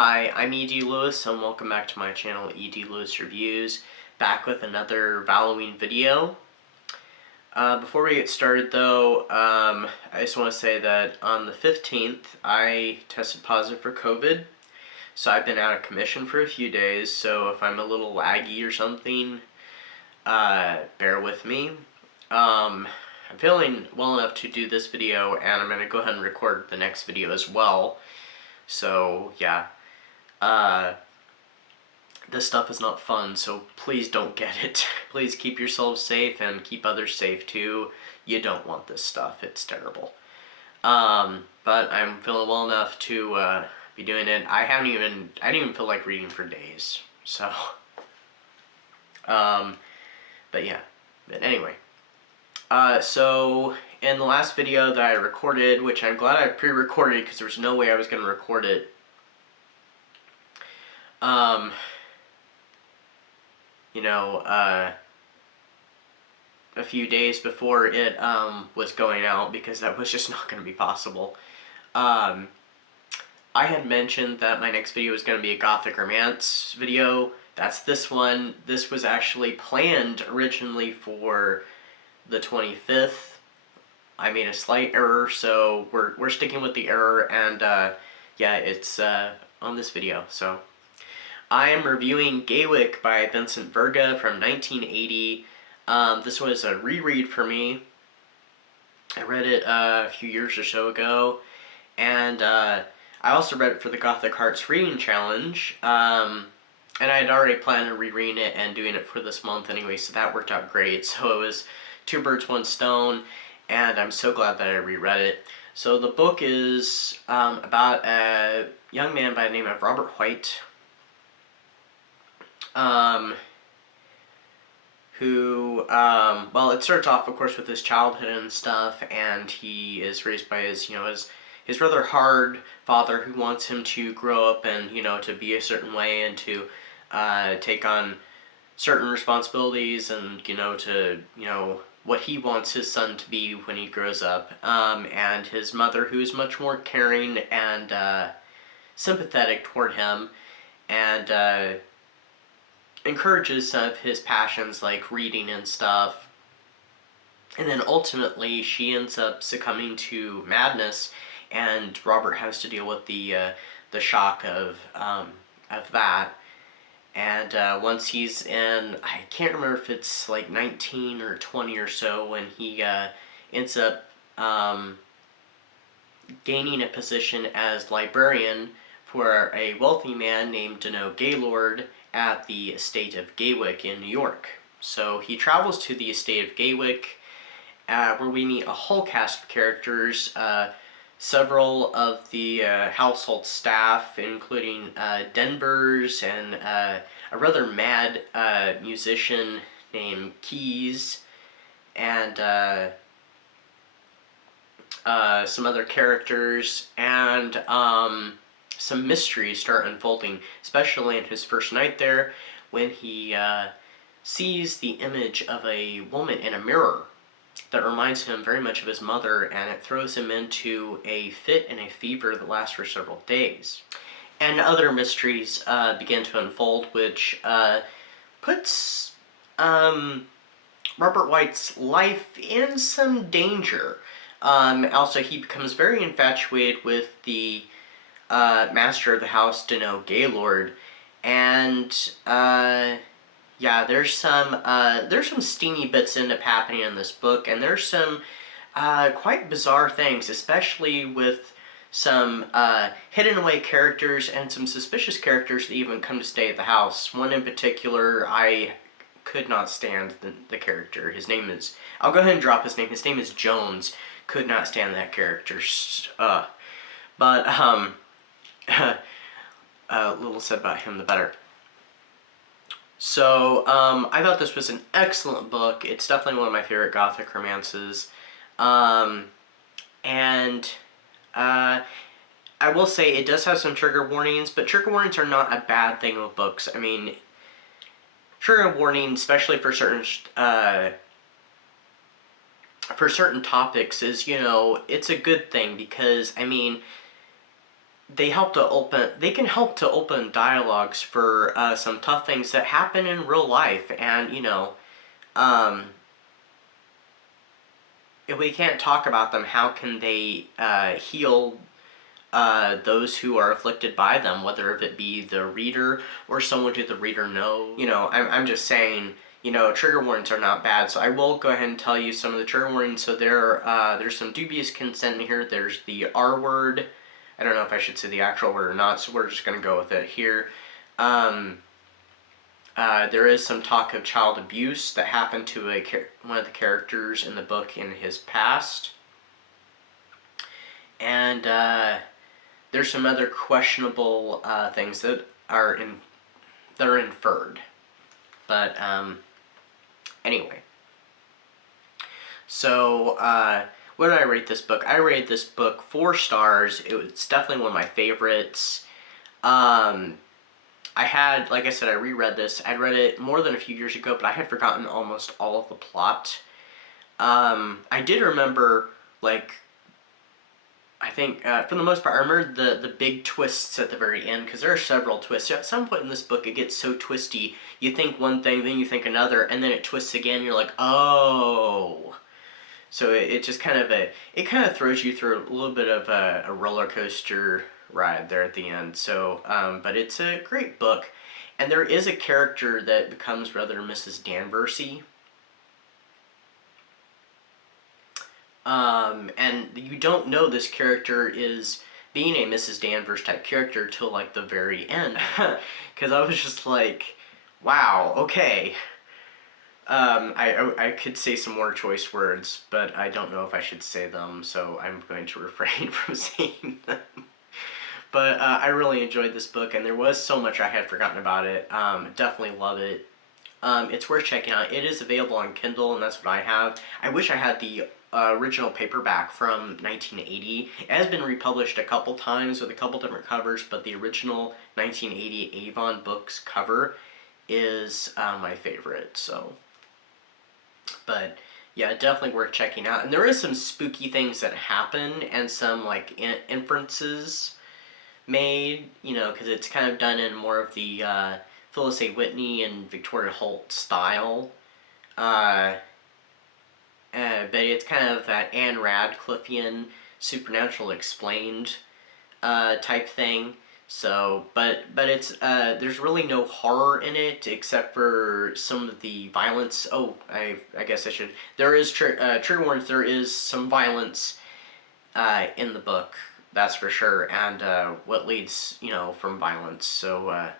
Hi, I'm E.D. Lewis and welcome back to my channel, E.D. Lewis Reviews, back with another Valoween video. Before we get started though, I just want to say that on the 15th, I tested positive for COVID, so I've been out of commission for a few days, so if I'm a little laggy or something, bear with me. I'm feeling well enough to do this video, and I'm going to go ahead and record the next video as well, so yeah. This stuff is not fun, so please don't get it. Please keep yourselves safe and keep others safe too. You don't want this stuff. It's terrible. But I'm feeling well enough to be doing it. I didn't even feel like reading for days. So, but yeah. But anyway. So in the last video that I recorded, which I'm glad I pre-recorded because there was no way I was going to record it. A few days before it was going out, because that was just not going to be possible. I had mentioned that my next video was going to be a Gothic romance video. That's this one. This was actually planned originally for the 25th. I made a slight error, so we're sticking with the error, and yeah, it's on this video. So I am reviewing Gaywyck by Vincent Virga from 1980. This was a reread for me. I read it a few years or so ago, and I also read it for the Gothic Hearts Reading Challenge, and I had already planned on rereading it and doing it for this month anyway, so that worked out great. So it was two birds, one stone, and I'm so glad that I reread it. So the book is about a young man by the name of Robert White, well, it starts off, of course, with his childhood and stuff, and he is raised by his rather hard father who wants him to grow up and, to be a certain way and to, take on certain responsibilities and, what he wants his son to be when he grows up, and his mother, who is much more caring and, sympathetic toward him, and, encourages some of his passions like reading and stuff, and then ultimately she ends up succumbing to madness, and Robert has to deal with the shock of that. And once he's in, I can't remember if it's like 19 or 20 or so, when he ends up gaining a position as librarian for a wealthy man named Gaylord at the estate of Gaywyck in New York. So he travels to the estate of Gaywyck, where we meet a whole cast of characters, several of the household staff, including Denver's and a rather mad musician named Keys, and some other characters, and some mysteries start unfolding, especially in his first night there, when he sees the image of a woman in a mirror that reminds him very much of his mother, and it throws him into a fit and a fever that lasts for several days. And other mysteries begin to unfold, which puts Robert White's life in some danger. Also, he becomes very infatuated with the master of the house, Gaylord, and yeah, there's some steamy bits end up happening in this book, and there's some quite bizarre things, especially with some hidden away characters and some suspicious characters that even come to stay at the house. One in particular, I could not stand the character. His name is, I'll go ahead and drop his name. His name is Jones. Could not stand that character. But little said about him, the better. So, I thought this was an excellent book. It's definitely one of my favorite Gothic romances. And I will say it does have some trigger warnings, but trigger warnings are not a bad thing with books. I mean, trigger warnings, especially for certain topics, is, it's a good thing, because, I mean, they can help to open dialogues for some tough things that happen in real life. And um, if we can't talk about them, how can they heal those who are afflicted by them, whether if it be the reader or someone who the reader knows? I'm just saying, trigger warnings are not bad, so I will go ahead and tell you some of the trigger warnings. So there's some dubious consent in here. There's the R word. I don't know if I should say the actual word or not, so we're just going to go with it here. There is some talk of child abuse that happened to one of the characters in the book in his past. And there's some other questionable things that are inferred. But anyway. So what did I rate this book? I rated this book 4 stars. It's definitely one of my favorites. Like I said, I reread this. I'd read it more than a few years ago, but I had forgotten almost all of the plot. I did remember, I think, for the most part, I remember the big twists at the very end, because there are several twists. At some point in this book, it gets so twisty, you think one thing, then you think another, and then it twists again, you're like, oh. So it just kind of throws you through a little bit of a roller coaster ride there at the end. So, but it's a great book, and there is a character that becomes rather Mrs. Danversy. And you don't know this character is being a Mrs. Danvers type character till like the very end, because I was just like, wow, okay. I could say some more choice words, but I don't know if I should say them, so I'm going to refrain from saying them. But I really enjoyed this book, and there was so much I had forgotten about it. Definitely love it. It's worth checking out. It is available on Kindle, and that's what I have. I wish I had the original paperback from 1980. It has been republished a couple times with a couple different covers, but the original 1980 Avon Books cover is my favorite. So, but yeah, definitely worth checking out. And there is some spooky things that happen, and some like inferences made, because it's kind of done in more of the Phyllis A. Whitney and Victoria Holt style. But it's kind of that Anne Radcliffean supernatural explained type thing. So, but it's there's really no horror in it except for some of the violence. Oh, I guess I should. There is trigger warnings. There is some violence in the book. That's for sure, and what leads from violence. So,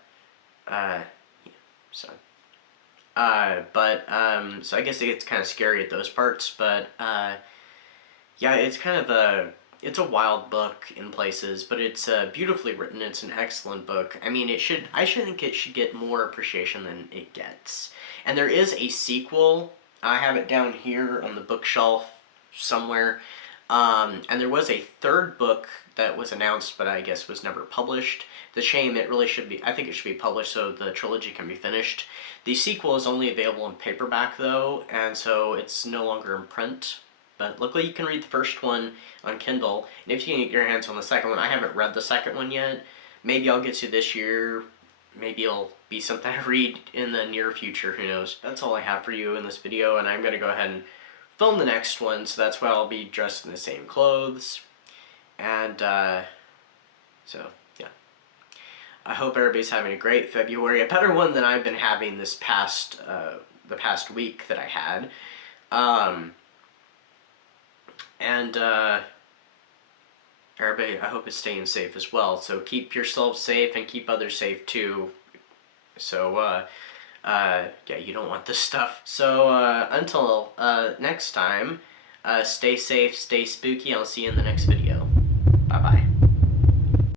so I guess it gets kind of scary at those parts. But yeah, it's kind of it's a wild book in places, but it's beautifully written. It's an excellent book. I mean, I should think it should get more appreciation than it gets. And there is a sequel. I have it down here on the bookshelf somewhere. And there was a 3rd book that was announced, but I guess was never published. The shame, it really should be. I think it should be published so the trilogy can be finished. The sequel is only available in paperback though, and so it's no longer in print. But luckily you can read the first one on Kindle, and if you can get your hands on the second one, I haven't read the second one yet. Maybe I'll get to this year. Maybe it'll be something I read in the near future, who knows. That's all I have for you in this video, and I'm going to go ahead and film the next one, so that's why I'll be dressed in the same clothes. And, so, yeah. I hope everybody's having a great February, a better one than I've been having this past, the past week that I had. Everybody, I hope is staying safe as well, so keep yourself safe and keep others safe too. So, yeah, you don't want this stuff. So, until next time, stay safe, stay spooky, I'll see you in the next video. Bye-bye.